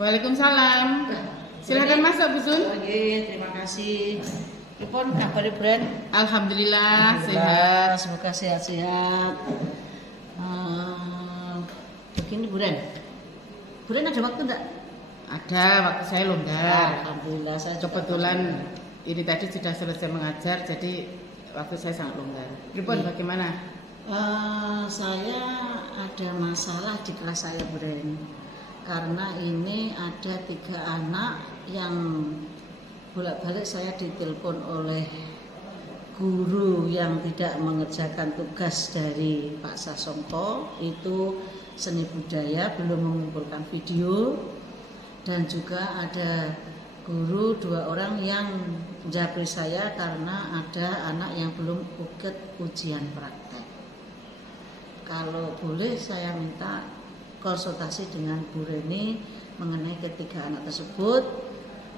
Waalaikumsalam. Silakan masuk, Bu Sun. Oke, terima kasih. Pripun kabar Bren? Alhamdulillah sehat. Semoga sehat-sehat. Begini Bren. Bren ada waktu enggak? Ada, waktu saya longgar. Alhamdulillah saya Kebetulan ini tadi sudah selesai mengajar, jadi waktu saya sangat longgar. Pripun bagaimana? Saya ada masalah di kelas saya Bren. Karena ini ada 3 anak yang bolak-balik saya ditelepon oleh guru yang tidak mengerjakan tugas dari Pak Sasongko, itu seni budaya, belum mengumpulkan video, dan juga ada guru 2 orang yang menjapri saya karena ada anak yang belum ikut ujian praktek. Kalau boleh saya minta konsultasi dengan Bu Reni mengenai ketiga anak tersebut,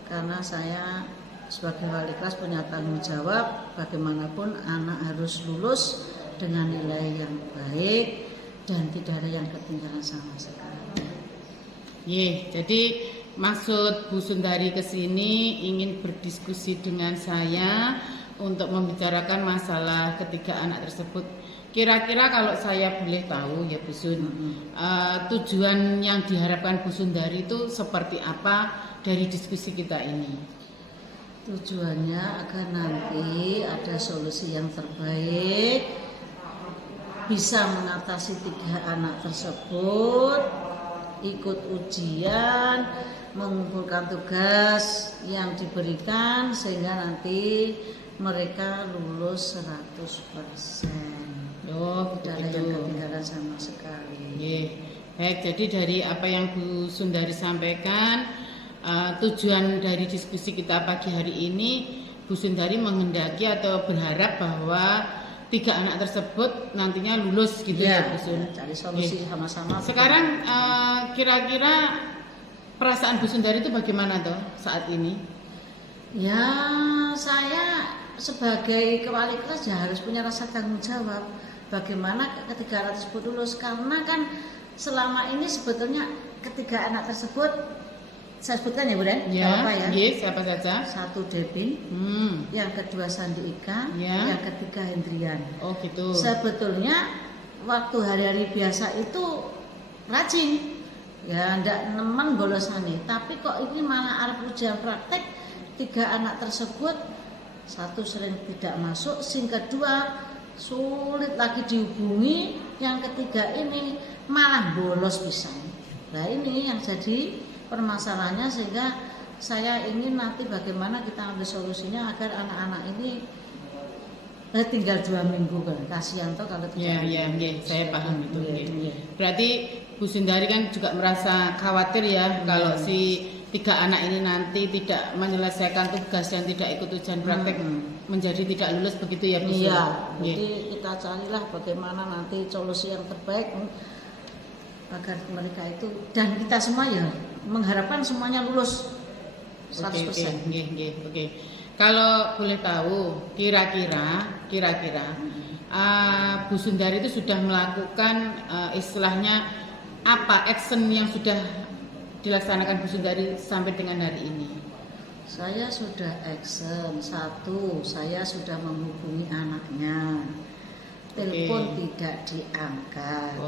karena saya sebagai wali kelas punya tanggung jawab bagaimanapun anak harus lulus dengan nilai yang baik dan tidak ada yang ketinggalan sama sekali. Jadi maksud Bu Sundari ke sini ingin berdiskusi dengan saya untuk membicarakan masalah ketiga anak tersebut. Kira-kira kalau saya boleh tahu ya Bu Sun, tujuan yang diharapkan Bu Sundari itu seperti apa dari diskusi kita ini? Tujuannya agar nanti ada solusi yang terbaik, bisa mengatasi 3 anak tersebut, ikut ujian, mengumpulkan tugas yang diberikan sehingga nanti mereka lulus 100%. Tidak ada yang ketinggalan sama sekali. Baik, jadi dari apa yang Bu Sundari sampaikan, tujuan dari diskusi kita pagi hari ini, Bu Sundari menghendaki atau berharap bahwa 3 anak tersebut nantinya lulus gitu ya Bu Sun. Cari solusi sama-sama. Sekarang kira-kira perasaan Bu Sundari itu bagaimana toh saat ini? Ya, saya sebagai kepala kelas ya harus punya rasa tanggung jawab. Bagaimana ketiga anak tersebut lulus, karena kan selama ini sebetulnya ketiga anak tersebut, saya sebutkan ya Bu Den, ya? Ya? Siapa saja? 1 Devin, yang kedua Sandi Ika, yang ketiga Hendrian. Oh gitu. Sebetulnya waktu hari-hari biasa itu rajin, ya ndak nemen bolosane, tapi kok ini malah arep ujian praktek, 3 anak tersebut, 1 sering tidak masuk, sing kedua sulit lagi dihubungi, yang ketiga ini malah bolos pisan. Nah ini yang jadi permasalahannya, sehingga saya ingin nanti bagaimana kita ambil solusinya agar anak-anak ini tinggal 2 minggu kan, kasihan toh kalau tidak. Saya paham itu. Berarti Bu Sundari kan juga merasa khawatir ya kalau si 3 anak ini nanti tidak menyelesaikan tugas dan tidak ikut ujian praktek, menjadi tidak lulus, begitu ya Bu? Iya, jadi kita carilah bagaimana nanti solusi yang terbaik agar mereka itu dan kita semua ya mengharapkan semuanya lulus 100%. Oke. Kalau boleh tahu, kira-kira Bu Sundari itu sudah melakukan istilahnya apa action yang sudah dilaksanakan Bu Sundari sampai dengan hari ini? Saya sudah action. 1, saya sudah menghubungi anaknya, telepon tidak diangkat,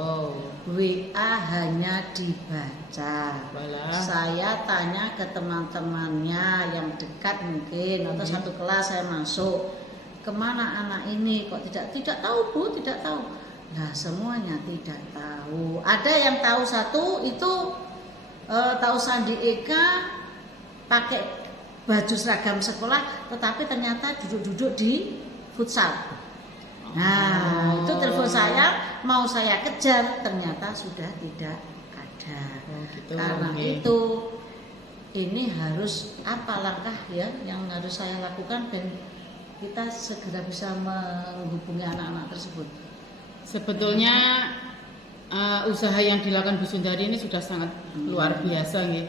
WA hanya dibaca. Saya tanya ke teman-temannya yang dekat mungkin atau satu kelas saya masuk, kemana anak ini, kok tidak tahu Bu, tidak tahu. Nah semuanya tidak tahu. Ada yang tahu 1 itu tahu Sandi Eka pakai baju seragam sekolah, tetapi ternyata duduk-duduk di futsal. Nah, itu telepon saya, mau saya kejar, ternyata sudah tidak ada. Karena itu, ini harus apa langkah ya yang harus saya lakukan dan kita segera bisa menghubungi anak-anak tersebut. Sebetulnya usaha yang dilakukan Bu Sundari ini sudah sangat luar biasa ya.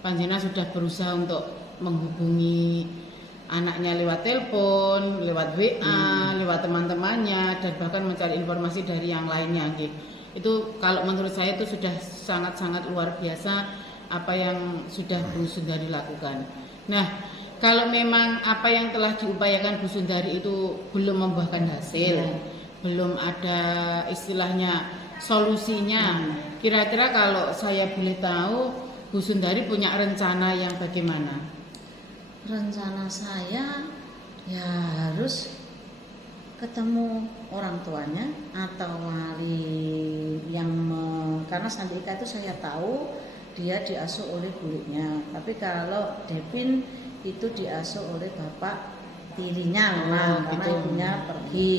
Panjenengan sudah berusaha untuk menghubungi anaknya lewat telepon, lewat WA, lewat teman-temannya, dan bahkan mencari informasi dari yang lainnya. Itu kalau menurut saya itu sudah sangat-sangat luar biasa apa yang sudah Bu Sundari lakukan. Nah, kalau memang apa yang telah diupayakan Bu Sundari itu belum membuahkan hasil, belum ada istilahnya solusinya, kira-kira kalau saya boleh tahu Bu Sundari punya rencana yang bagaimana? Rencana saya ya harus ketemu orang tuanya atau wali yang karena Sandi Eka itu saya tahu dia diasuh oleh gurunya, tapi kalau Depin itu diasuh oleh bapak tirinya karena gitu. Ibunya pergi.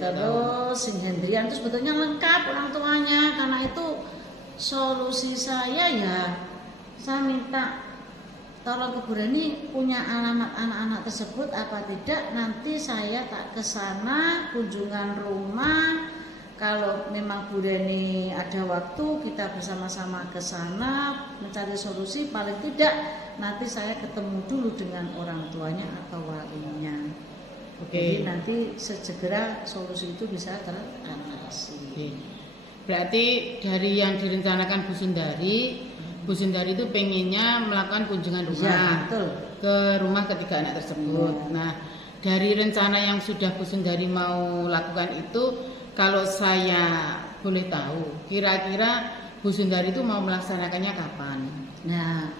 Terus Sing Hendrian itu sebetulnya lengkap orang tuanya, karena itu solusi saya ya saya minta tolong ke Bu Reni punya alamat anak-anak tersebut apa tidak, nanti saya tak ke sana kunjungan rumah. Kalau memang Bu Reni ada waktu kita bersama-sama ke sana mencari solusi, paling tidak nanti saya ketemu dulu dengan orang tuanya atau walinya. Jadi nanti segera solusi itu bisa teratasi. Berarti dari yang direncanakan Bu Sundari itu pengennya melakukan kunjungan rumah ke rumah ketiga anak tersebut. Nah, dari rencana yang sudah Bu Sundari mau lakukan itu, kalau saya boleh tahu, kira-kira Bu Sundari itu mau melaksanakannya kapan? Nah,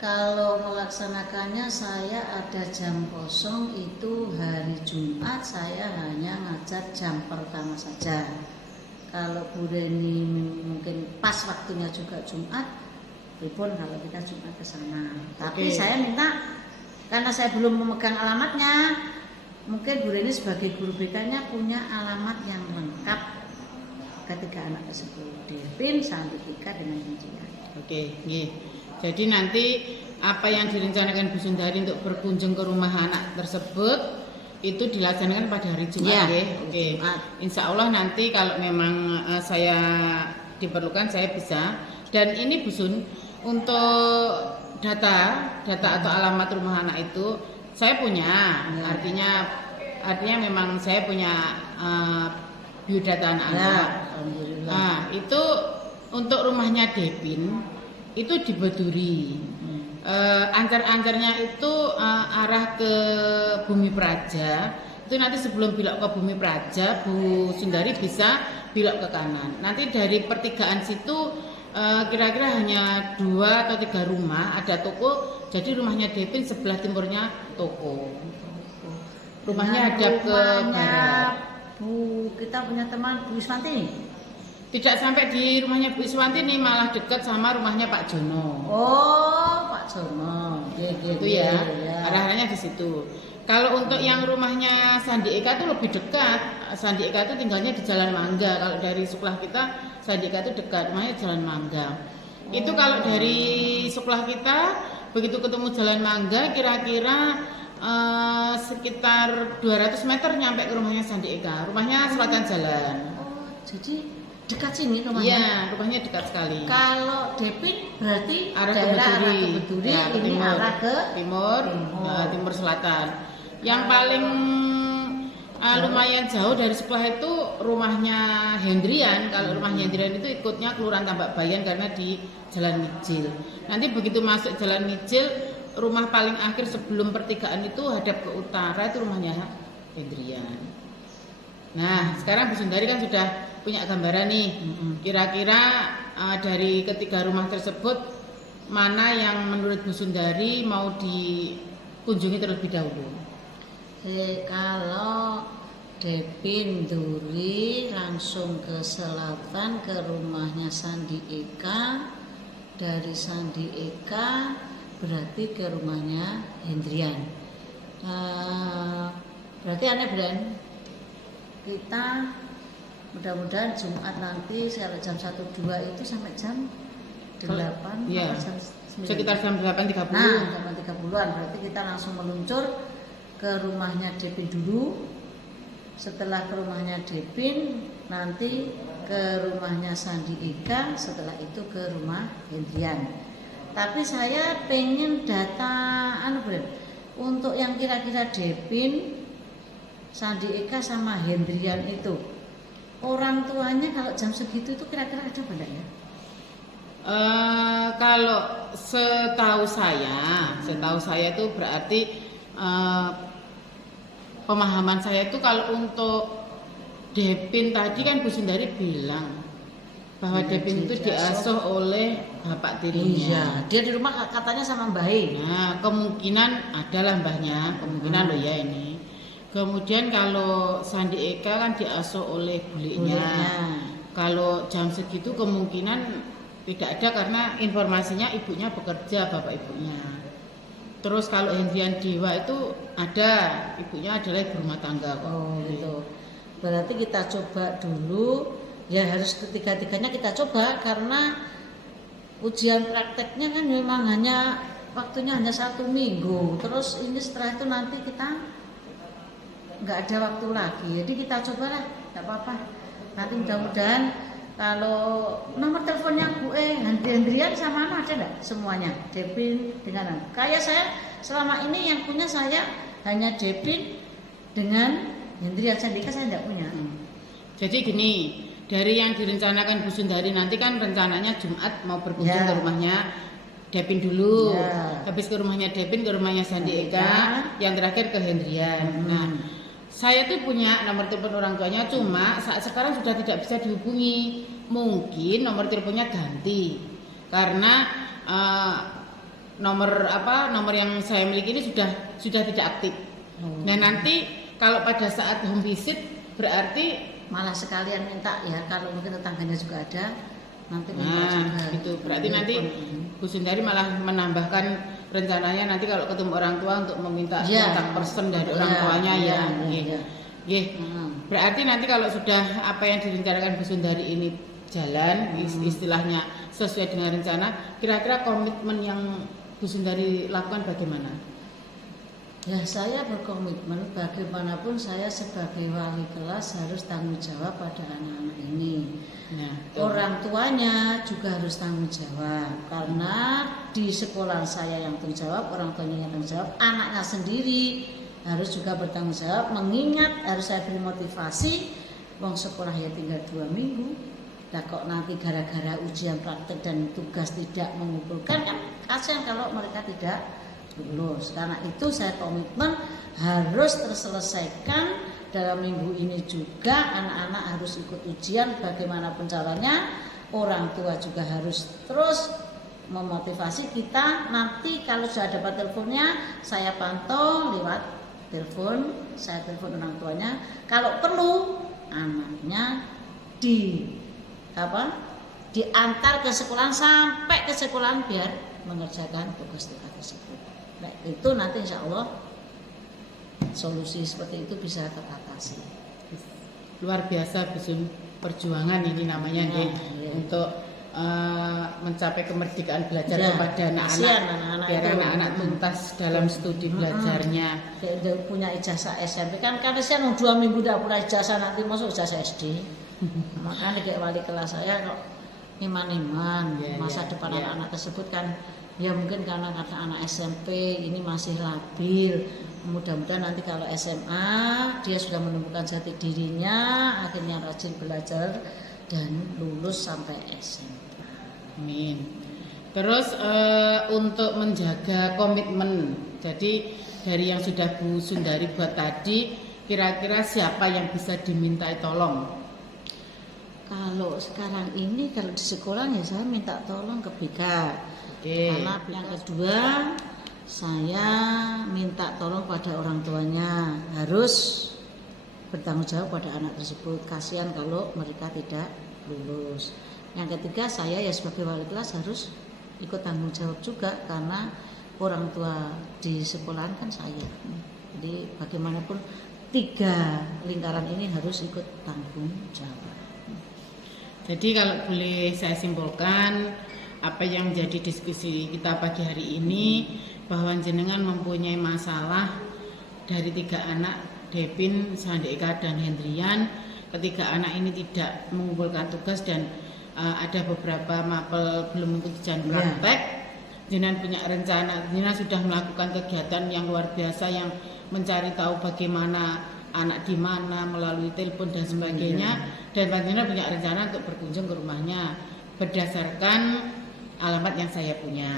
kalau melaksanakannya saya ada jam kosong itu hari Jumat, saya hanya ngajar jam pertama saja. Kalau Bu Reni mungkin pas waktunya juga Jumat, pripun kalau kita Jumat ke sana. Tapi saya minta, karena saya belum memegang alamatnya, mungkin Bu Reni sebagai guru BK-nya punya alamat yang lengkap ketiga anak tersebut, Depin, Sandi Eka dengan Hendrian. Jadi nanti apa yang direncanakan Bu Sundari untuk berkunjung ke rumah anak tersebut itu dilaksanakan pada hari Jumat Insya Allah nanti kalau memang saya diperlukan saya bisa. Dan ini Bu Sun, untuk data atau alamat rumah anak itu saya punya. Artinya memang saya punya biodata anak-anak. Nah, itu untuk rumahnya Depin itu di Beduri. Ancar-ancarnya itu arah ke Bumi Praja. Itu nanti sebelum belok ke Bumi Praja, Bu Sundari bisa belok ke kanan. Nanti dari pertigaan situ kira-kira hanya 2 atau 3 rumah ada toko. Jadi rumahnya Depin sebelah timurnya toko. Rumahnya hadap ke barat. Bu, kita punya teman Bu Iswanti. Tidak sampai di rumahnya Bu Iswanti nih, malah dekat sama rumahnya Pak Jono. Oh, Pak Jono. Itu ya. Arahnya di situ. Kalau untuk yang rumahnya Sandi Eka itu lebih dekat. Sandi Eka itu tinggalnya di Jalan Mangga. Kalau dari sekolah kita Sandi Eka itu dekat, rumahnya Jalan Mangga. Itu kalau dari sekolah kita begitu ketemu Jalan Mangga kira-kira sekitar 200 meter nyampe ke rumahnya Sandi Eka. Rumahnya selatan jalan. Oh, jadi dekat sini rumahnya? Iya, rumahnya dekat sekali. Kalau Depin berarti arah ke Beduri, ya, ini timur, arah ke timur selatan. Yang paling lumayan jauh dari sekolah itu rumahnya Hendrian. Kalau rumahnya Hendrian itu ikutnya Kelurahan Tambak Bayan karena di Jalan Mijil. Nanti begitu masuk Jalan Mijil, rumah paling akhir sebelum pertigaan itu hadap ke utara itu rumahnya Hendrian. Nah, sekarang Bu Sundari kan sudah punya gambaran nih. Kira-kira dari ketiga rumah tersebut mana yang menurut Bu Sundari mau dikunjungi terlebih dahulu? Kalau Depin Duri langsung ke selatan ke rumahnya Sandi Eka, dari Sandi Eka berarti ke rumahnya Hendrian. Berarti aneh Bren, kita mudah-mudahan Jumat nanti jam 1-2 itu sampai jam 8 ya, jam 9. Sekitar jam 8.30. Nah, jam 8.30-an berarti kita langsung meluncur ke rumahnya Depin dulu. Setelah ke rumahnya Depin, nanti ke rumahnya Sandi Eka, setelah itu ke rumah Hendrian. Tapi saya pengen data untuk yang kira-kira Depin, Sandi Eka sama Hendrian itu orang tuanya kalau jam segitu itu kira-kira ada apa enggak ya? Kalau setahu saya itu berarti pemahaman saya itu kalau untuk Depin tadi kan Bu Sundari bilang bahwa Depin itu diasuh oleh bapak tirinya. Iya, dia di rumah katanya sama Mbah E. Nah, kemungkinan adalah mbahnya, kemungkinan loh ya ini. Kemudian kalau Sandi Eka kan diasuh oleh buliknya. Kalau jam segitu kemungkinan tidak ada karena informasinya ibunya bekerja, bapak ibunya. Terus kalau Hendrian Dewa itu ada, ibunya adalah ibu rumah tangga kok. Oh gitu. Berarti kita coba dulu, ya harus ketiga-tiganya kita coba karena ujian prakteknya kan memang waktunya hanya 1 minggu. Terus ini setelah itu nanti kita nggak ada waktu lagi, jadi kita cobalah, nggak apa-apa. Nanti mudah-mudahan kalau nomor teleponnya Bu Hendrian sama Anu ada nggak semuanya? Depin dengan Anu. Kayak saya selama ini yang punya saya hanya Depin dengan Hendrian, Sandika saya nggak punya. Jadi gini, dari yang direncanakan Bu Sundari nanti kan rencananya Jumat mau berkunjung ke rumahnya Depin dulu, habis ke rumahnya Depin, ke rumahnya Sandi Eka, yang terakhir ke Hendrian. Nah, saya tuh punya nomor telepon orang tuanya, cuma saat sekarang sudah tidak bisa dihubungi. Mungkin nomor teleponnya ganti karena nomor yang saya miliki ini sudah tidak aktif. Nah, nanti kalau pada saat home visit berarti malah sekalian minta ya, kalau mungkin tetangganya juga ada nanti minta juga. Gitu. Berarti nanti Bu Sundari malah menambahkan rencananya nanti kalau ketemu orang tua untuk meminta kontak person dari orang tuanya ya. Berarti nanti kalau sudah apa yang direncanakan Bu Sundari ini jalan, istilahnya sesuai dengan rencana, kira-kira komitmen yang Bu Sundari lakukan bagaimana? Ya, saya berkomitmen bagaimanapun saya sebagai wali kelas harus tanggung jawab pada anak-anak ini. Orang tuanya juga harus tanggung jawab karena di sekolah saya yang tanggung jawab, orang tuanya yang tanggung jawab, anaknya sendiri harus juga bertanggung jawab. Mengingat harus saya beri motivasi, wong sekolah ya tinggal 2 minggu. Nah kok nanti gara-gara ujian praktek dan tugas tidak mengumpulkan, kan kasihan kalau mereka tidak lulus. Karena itu saya komitmen harus terselesaikan dalam minggu ini juga. Anak-anak harus ikut ujian bagaimanapun caranya. Orang tua juga harus terus memotivasi kita. Nanti kalau sudah dapat teleponnya, saya pantau lewat telepon, saya telepon orang tuanya. Kalau perlu anaknya diantar ke sekolahan sampai ke sekolahan biar mengerjakan tugas-tugas tersebut. Nah, itu nanti insya Allah solusi seperti itu bisa teratasi. Luar biasa Busun, perjuangan ini namanya untuk mencapai kemerdekaan belajar kepada anak-anak, biar anak-anak tuntas dalam studi belajarnya. Dia punya ijazah SMP kan saya 2 minggu udah punya ijazah, nanti masuk ijazah SD. Makanya kayak wali kelas saya kok iman-iman masa depan anak-anak tersebut kan. Ya mungkin karena kata anak SMP ini masih labil. Mudah-mudahan nanti kalau SMA dia sudah menemukan jati dirinya, akhirnya rajin belajar dan lulus sampai SMA. Amin. Terus untuk menjaga komitmen, jadi dari yang sudah Bu Sundari buat tadi, kira-kira siapa yang bisa dimintai tolong? Kalau sekarang ini kalau di sekolah ya saya minta tolong ke BK. Karena yang kedua saya minta tolong pada orang tuanya, harus bertanggung jawab pada anak tersebut. Kasihan kalau mereka tidak lulus. Yang ketiga saya ya sebagai wali kelas harus ikut tanggung jawab juga karena orang tua di sekolahan kan saya. Jadi bagaimanapun 3 lingkaran ini harus ikut tanggung jawab. Jadi kalau boleh saya simpulkan apa yang menjadi diskusi kita pagi hari ini, bahwa jenengan mempunyai masalah dari 3 anak, Depin, Sandi Eka dan Hendrian. Ketiga anak ini tidak mengumpulkan tugas dan ada beberapa mapel belum mengikuti ujian praktek. Jenengan punya rencana, jenengan sudah melakukan kegiatan yang luar biasa yang mencari tahu bagaimana anak di mana melalui telepon dan sebagainya. Dan jenengan punya rencana untuk berkunjung ke rumahnya berdasarkan alamat yang saya punya.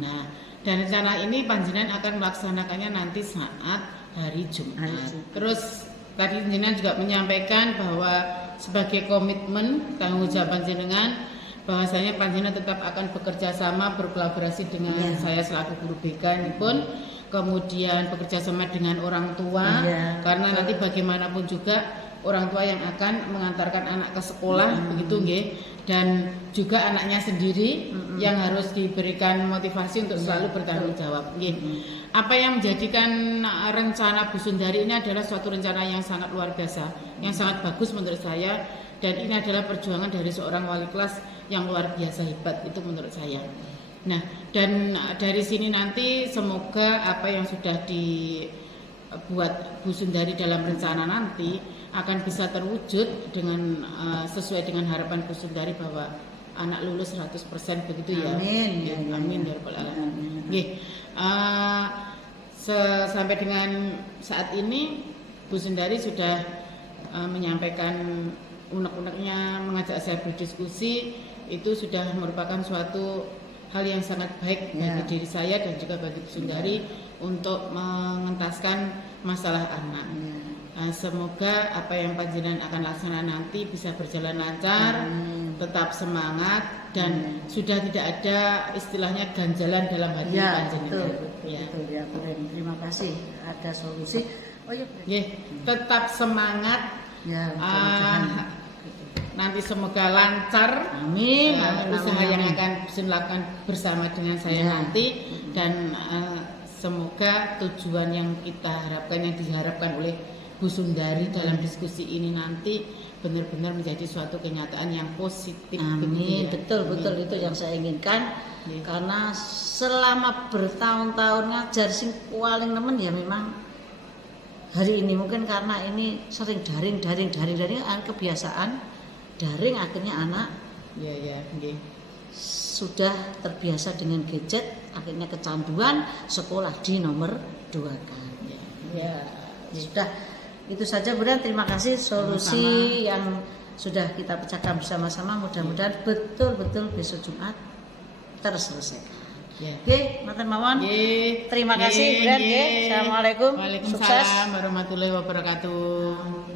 Nah, dan rencana ini panjenengan akan melaksanakannya nanti saat hari Jumat. Terus tadi panjenengan juga menyampaikan bahwa sebagai komitmen tanggung jawab panjenengan bahwasanya panjenengan tetap akan bekerja sama berkolaborasi dengan saya selaku guru BK ini pun, kemudian bekerja sama dengan orang tua karena nanti bagaimanapun juga orang tua yang akan mengantarkan anak ke sekolah begitu nggih, dan juga anaknya sendiri yang harus diberikan motivasi untuk selalu bertanggung jawab nggih. Apa yang menjadikan rencana Bu Sundari ini adalah suatu rencana yang sangat luar biasa, yang sangat bagus menurut saya, dan ini adalah perjuangan dari seorang wali kelas yang luar biasa hebat, itu menurut saya. Nah, dan dari sini nanti semoga apa yang sudah dibuat Bu Sundari dalam rencana nanti akan bisa terwujud dengan sesuai dengan harapan Bu Sundari bahwa anak lulus 100% begitu ya. Amin. Ya, amin ya rabbal alamin. Nggih. Sampai dengan saat ini Bu Sundari sudah menyampaikan unek-uneknya, mengajak saya berdiskusi, itu sudah merupakan suatu hal yang sangat baik bagi diri saya dan juga bagi Bu Sundari untuk mengentaskan masalah anak. Semoga apa yang panjenengan akan laksanakan nanti bisa berjalan lancar, tetap semangat, dan sudah tidak ada istilahnya ganjalan dalam hati panjenengan. Betul ya, terima kasih. Ada solusi. Oh iya. Tetap semangat. Nanti semoga lancar. Amin. Usaha yang akan dilakukan bersama dengan saya nanti, dan semoga tujuan yang kita harapkan, yang diharapkan oleh Bu Sundari dalam diskusi ini nanti benar-benar menjadi suatu kenyataan yang positif. Amin. Betul itu yang saya inginkan. Karena selama bertahun-tahun ngajar sing paling nemen ya memang hari ini, mungkin karena ini sering daring kebiasaan daring, akhirnya anak sudah terbiasa dengan gadget, akhirnya kecanduan, sekolah di nomor 2 kan. Sudah itu saja Bunda, terima kasih solusi sama-sama yang sudah kita pecahkan bersama-sama, mudah-mudahan betul-betul besok Jumat terselesaikan. Oke, matur mawon. Terima kasih Bunda. Assalamualaikum. Waalaikumsalam warahmatullahi wabarakatuh.